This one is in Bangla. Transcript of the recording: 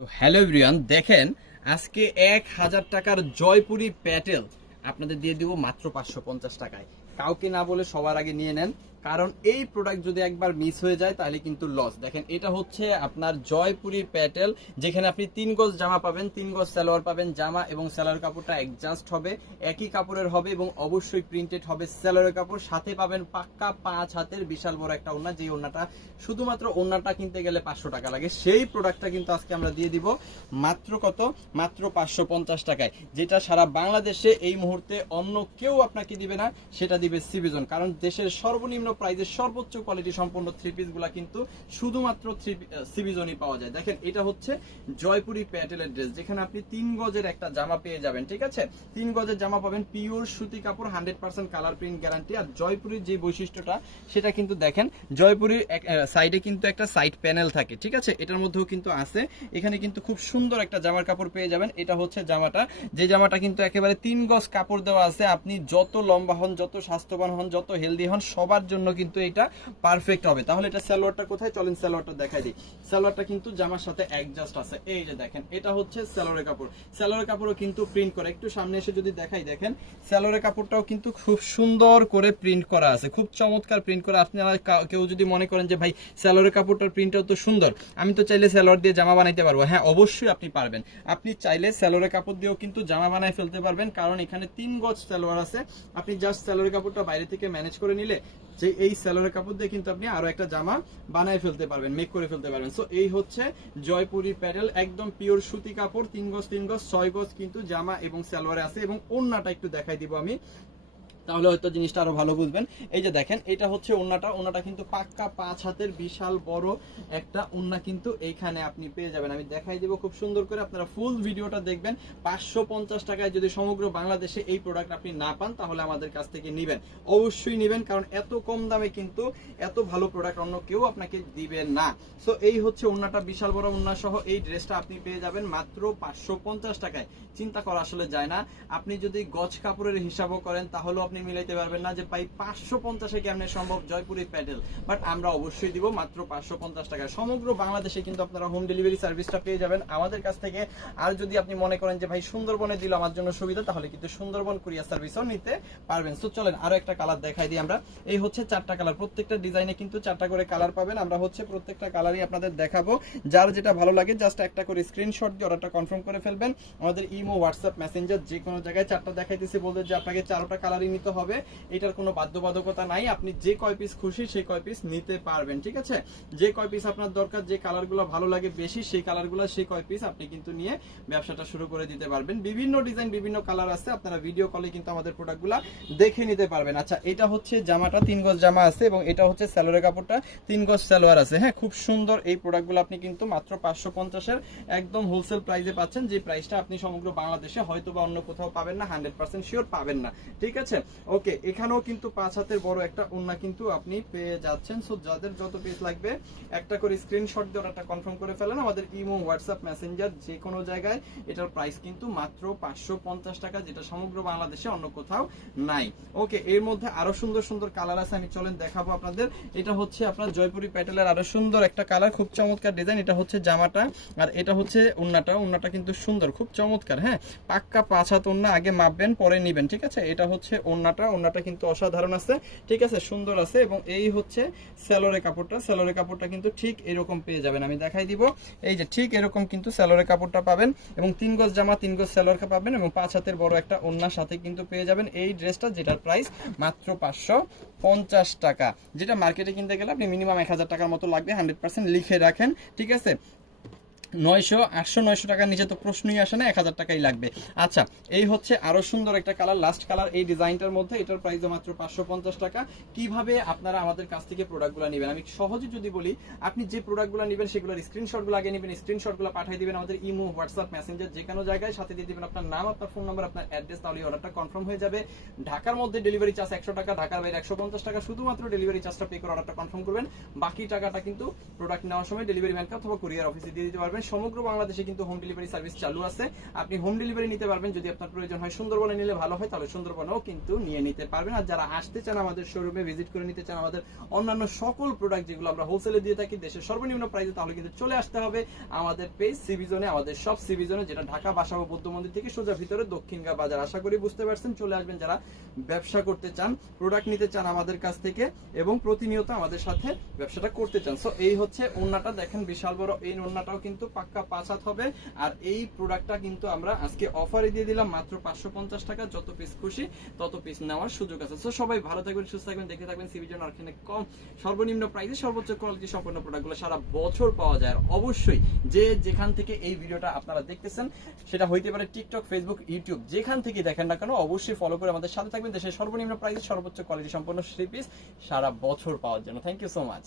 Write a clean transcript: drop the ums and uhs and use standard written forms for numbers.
তো হ্যালো এভরিওয়ান, দেখেন আজকে 1000 টাকার জয়পুরি প্যাটেল আপনাদের দিয়ে দিব মাত্র 550 টাকায়। কাউকে না বলে সবার আগে নিয়ে নেন, কারণ এই প্রোডাক্ট যদি একবার মিস হয়ে যায় তাহলে কিন্তু লস। দেখেন এটা হচ্ছে আপনার জয়পুরি প্যাটেল, যেখানে আপনি 3 গজ জামা পাবেন, 3 গজ সালোয়ার পাবেন। জামা এবং সালোয়ার কাপড়টা অ্যাডজাস্ট হবে, একই কাপড়ের হবে এবং অবশ্যই প্রিন্টেড হবে সালোয়ারের কাপড়। সাথে পাবেন পাক্কা 5 হাতের বিশাল বড় একটা ওড়না, যে ওড়নাটা শুধুমাত্র ওড়নাটা কিনতে গেলে 500 টাকা লাগে। সেই প্রোডাক্টটা কিন্তু আজকে আমরা দিয়ে দিব মাত্র কত, মাত্র 550 টাকায়, যেটা সারা বাংলাদেশে এই মুহূর্তে অন্য কেউ আপনাকে দিবে না, সেটা দিবে সিবিজন। কারণ দেশের সর্বনিম্ন প্রাইজের সর্বোচ্চ কোয়ালিটি সম্পন্ন থ্রি পিস গুলা কিন্তু শুধুমাত্র সিবিজনই পাওয়া যায়। দেখেন এটা হচ্ছে জয়পুরি প্যাটেলের ড্রেস, যেখানে আপনি 3 গজের একটা জামা পেয়ে যাবেন। ঠিক আছে, 3 গজের জামা পাবেন, পিওর সুতি কাপড়, 100% কালার প্রিন্ট গ্যারান্টি। আর জয়পুরির যে বৈশিষ্ট্যটা সেটা কিন্তু দেখেন, জয়পুরির সাইডে কিন্তু একটা সাইড প্যানেল থাকে। ঠিক আছে, এটার মধ্যেও কিন্তু আছে। এখানে কিন্তু খুব সুন্দর একটা জামার কাপড় পেয়ে যাবেন। এটা হচ্ছে জামাটা, যে জামাটা কিন্তু একেবারে 3 গজ কাপড় দেওয়া আছে। আপনি যত লম্বা হন, যত স্বাস্থ্যবান হন, যত হেলদি হন, সবার জন্য কিন্তু এটা পারফেক্ট হবে। তাহলে এটা সালোয়ারটা কোথায়, চলেন সালোয়ারটা দেখাই দিই। সালোয়ারটা কিন্তু জামার সাথে অ্যাডজাস্ট আছে। এই যে দেখেন, এটা হচ্ছে সালোয়ারের কাপড়। সালোয়ারের কাপড়ও কিন্তু প্রিন্ট করা, একটু সামনে এসে যদি দেখাই, দেখেন সালোয়ারের কাপড়টাও কিন্তু খুব সুন্দর করে প্রিন্ট করা আছে, খুব চমৎকার প্রিন্ট করা। আপনারা কেউ যদি মনে করেন যে ভাই সালোয়ারের কাপড়টার প্রিন্টটাও তো সুন্দর, আমি তো চাইলে সালোয়ার দিয়ে জামা বানাইতে পারবো, হ্যাঁ অবশ্যই আপনি পারবেন। আপনি চাইলে সালোয়ারের কাপড় দিয়েও কিন্তু জামা বানায় ফেলতে পারবেন, কারণ এখানে 3 গজ সালোয়ার আছে। আপনি জাস্ট সালোয়ারের কাপড়টা বাইরে থেকে ম্যানেজ করে নিলে, যে এই সালোয়ারের কাপড় দিয়ে কিন্তু আপনি আরো একটা জামা বানায় ফেলতে পারবেন, মেক করে ফেলতে পারবেন। সো এই হচ্ছে জয়পুরি প্যাটেল, একদম পিওর সুতি কাপড়, 3 গজ 3 গজ 6 গজ কিন্তু জামা এবং সালোয়ারে আছে। এবং ওড়নাটা একটু দেখাই দিব আমি, তাহলে হয়তো জিনিসটা আরো ভালো বুঝবেন। এই যে দেখেন, এটা হচ্ছে ওড়নাটা। ওড়নাটা কিন্তু পাক্কা 5 হাতের বিশাল বড় একটা ওড়না কিন্তু এইখানে আপনি পেয়ে যাবেন। আমি দেখাই দিব খুব সুন্দর করে, আপনারা ফুল ভিডিওটা দেখবেন। 550 টাকায় যদি সমগ্র বাংলাদেশে এই প্রোডাক্ট আপনি না পান, তাহলে আমাদের কাছ থেকে নিবেন, অবশ্যই নিবেন, কারণ এত কম দামে কিন্তু এত ভালো প্রোডাক্ট অন্য কেউ আপনাকে দিবে না। সো এই হচ্ছে ওড়নাটা, বিশাল বড় ওড়না সহ এই ড্রেসটা আপনি পেয়ে যাবেন মাত্র 550 টাকায়। চিন্তা করা আসলে যায় না। আপনি যদি গজ কাপড়ের হিসাবও করেন, তাহলেও আপনি মিলাইতে পারবেন না যে ভাই 550-এ কেমনে সম্ভব জয়পুরি প্যাটেল। বাট আমরা অবশ্যই দিব মাত্র 550 টাকায়। সমগ্র বাংলাদেশে কিন্তু আপনারা হোম ডেলিভারি সার্ভিসটা পেয়ে যাবেন আমাদের কাছ থেকে। আর যদি আপনি মনে করেন যে ভাই সুন্দরবনে দিল আমার জন্য সুবিধা, তাহলে কিন্তু সুন্দরবন কুরিয়ার সার্ভিসও নিতে পারবেন। সো চলেন আরো একটা কালার দেখাই দিই আমরা। এই হচ্ছে 4টা কালার, প্রত্যেকটা ডিজাইনে কিন্তু 4টা করে কালার পাবেন। আমরা হচ্ছে প্রত্যেকটা কালারই আপনাদের দেখাবো, যার যেটা ভালো লাগে জাস্ট একটা করে স্ক্রিনশট দিয়ে অর্ডারটা কনফার্ম করে ফেলবেন। আমাদের ইমো, হোয়াটসঅ্যাপ, মেসেঞ্জার যে কোনো জায়গায় 4টা দেখাইতেছি বলতে যে আপনাকে 4টা কালারই নিতে হবে, এটার কোনো বাধ্যবাধকতা নাই। আপনি যে কয় পিস খুশি সেই কয় পিস নিতে পারবেন। ঠিক আছে, যে কয় পিস আপনার দরকার, যে কালারগুলো ভালো লাগে বেশি, সেই কালারগুলো সেই কয় পিস আপনি কিন্তু নিয়ে ব্যবসাটা শুরু করে দিতে পারবেন। বিভিন্ন ডিজাইন, বিভিন্ন কালার আছে, আপনারা ভিডিও কলে কিন্তু আমাদের প্রোডাক্টগুলো দেখে নিতে পারবেন। আচ্ছা, এটা হচ্ছে জামাটা, 3 গজ জামা আছে এবং এটা হচ্ছে সালোয়ারের কাপড়টা, 3 গজ সালোয়ার আছে। হ্যাঁ, খুব সুন্দর এই প্রোডাক্টগুলো আপনি কিন্তু মাত্র 550-এর একদম হোলসেল প্রাইসে পাচ্ছেন, যে প্রাইসটা আপনি সমগ্র বাংলাদেশে হয়তো বা অন্য কোথাও পাবেন না, 100% শিওর পাবেন না। ঠিক আছে, ওকে। এখানেও কিন্তু 5 হাতের বড় একটা ওড়না কিন্তু আপনি পেয়ে যাচ্ছেন। সো যাদের যত পিস লাগবে একটা করে স্ক্রিনশট দিয়ে অর্ডারটা কনফার্ম করে ফেলেন। আমাদের ইমো, হোয়াটসঅ্যাপ, মেসেঞ্জার যে কোনো জায়গায় এটার প্রাইস কিন্তু মাত্র 550 টাকা, যেটা সমগ্র বাংলাদেশে অন্য কোথাও নাই। ওকে, এর মধ্যে আরো সুন্দর সুন্দর কালার আছে, আমি চলেন দেখাবো আপনাদের। এটা হচ্ছে আপনার জয়পুরি প্যাটেলের আরো সুন্দর একটা কালার, খুব চমৎকার ডিজাইন। এটা হচ্ছে জামাটা আর এটা হচ্ছে ওড়নাটা। ওড়নাটা কিন্তু সুন্দর, খুব চমৎকার। হ্যাঁ, পাক্কা 5 হাত ওড়না, আগে মাপবেন পরে নিবেন। ঠিক আছে, এটা হচ্ছে ওড়নাটা। ওড়নাটা কিন্তু অসাধারণ আছে, ঠিক আছে, সুন্দর আছে। এবং এই হচ্ছে সালোয়ারের কাপড়টা। সালোয়ারের কাপড়টা কিন্তু ঠিক এরকম পেয়ে যাবেন, আমি দেখাই দিব। এই যে ঠিক এরকম কিন্তু সালোয়ারের কাপড়টা পাবেন এবং 3 গজ জামা, 3 গজ সালোয়ার পাবেন এবং 5 হাতের বড় একটা ওড়নার সাথে কিন্তু পেয়ে যাবেন এই ড্রেসটা, যেটার প্রাইস মাত্র 550 টাকা। যেটা মার্কেটে কিনতে গেলে আপনি মিনিমাম 1000 টাকার মতো লাগবে, 100% লিখে রাখেন। ঠিক আছে, 900, 800, 900 টাকার নিচে তো প্রশ্নই আসে না, 1000 টাকাই লাগবে। আচ্ছা, এই হচ্ছে আরো সুন্দর একটা কালার, লাস্ট কালার এই ডিজাইনটার মধ্যে। এটার প্রাইস মাত্র 550 টাকা। কিভাবে আপনারা আমাদের কাছ থেকে প্রোডাক্টগুলো নেবেন আমি সহজে যদি বলি, আপনি যে প্রোডাক্টগুলো নেবেন সেগুলোর স্ক্রিনশটগুলো আগে নেবেন, স্ক্রিনশটগুলো পাঠিয়ে দিবেন আমাদের ইমো, হোয়াটসঅ্যাপ, মেসেঞ্জার যে কোনো জায়গায়, সাথে দিয়ে দিবেন আপনার নাম, আপনার ফোন নাম্বার, আপনার অ্যাড্রেস, তাহলে অর্ডারটা কনফার্ম হয়ে যাবে। ঢাকার মধ্যে ডেলিভারি চার্জ 100 টাকা, ঢাকার বাইরে 150 টাকা। শুধুমাত্র ডেলিভারি চার্জটা পে করে অর্ডারটা কনফার্ম করবেন, বাকি টাকাটা কিন্তু প্রোডাক্ট নেওয়ার সময় ডেলিভারি ম্যানকে অথবা কুরিয়ার অফিসে দিয়ে দিতে পারবেন। পারবেন। সমগ্র বাংলাদেশে কিন্তু হোম ডেলিভারি সার্ভিস চালু আছে, আপনি হোম ডেলিভারি নিতে পারবেন। যদি আপনার প্রয়োজন হয় সুন্দরবনে নিলে ভালো হয়, তাহলে সুন্দরবনেও কিন্তু নিয়ে নিতে পারবেন। আর যারা আসতে চান আমাদের শোরুমে ভিজিট করে নিতে চান আমাদের অন্যান্য সকল প্রোডাক্ট যেগুলো আমরা হোলসেলে দিয়ে থাকি দেশের সর্বনিম্ন প্রাইসে, তাহলে কিন্তু চলে আসতে হবে আমাদের পেজ সিবি জোনে, আমাদের সব সিবি জোনে, যেটা ঢাকা বাসাবো বৌদ্ধ মন্দির থেকে সোজা ভিতরে দক্ষিণগা বাজার। আশা করি বুঝতে পারছেন। চলে আসবেন যারা ব্যবসা করতে চান, প্রোডাক্ট নিতে চান আমাদের কাছ থেকে এবং প্রতিনিয়ত আমাদের সাথে ব্যবসাটা করতে চান। সো এই হচ্ছে ওড়নাটা, দেখেন বিশাল বড় এই ওড়নাটাও কিন্তু পাক্কা 5 হাত হবে। আর এই প্রোডাক্টটা কিন্তু আমরা আজকে অফারে দিয়ে দিলাম মাত্র 550 টাকা। যত পিস খুশি তত পিস নেওয়ার সুযোগ আছে। সো সবাই ভালো থাকবেন, সুস্থ থাকবেন, দেখে থাকবেন সিবি জোন। আর এখানে কম সর্বনিম্ন প্রাইসে সর্বোচ্চ কোয়ালিটি সম্পন্ন প্রোডাক্টগুলো সারা বছর পাওয়া যায়। আর অবশ্যই যে যেখান থেকে এই ভিডিওটা আপনারা দেখতেছেন, সেটা হইতে পারে টিকটক, ফেসবুক, ইউটিউব, যেখান থেকে দেখেন না কেন অবশ্যই ফলো করে আমাদের সাথে থাকবেন। দেশের সর্বনিম্ন প্রাইসে সর্বোচ্চ কোয়ালিটি সম্পন্ন থ্রি পিস সারা বছর পাওয়ার জন্য। Thank you so much.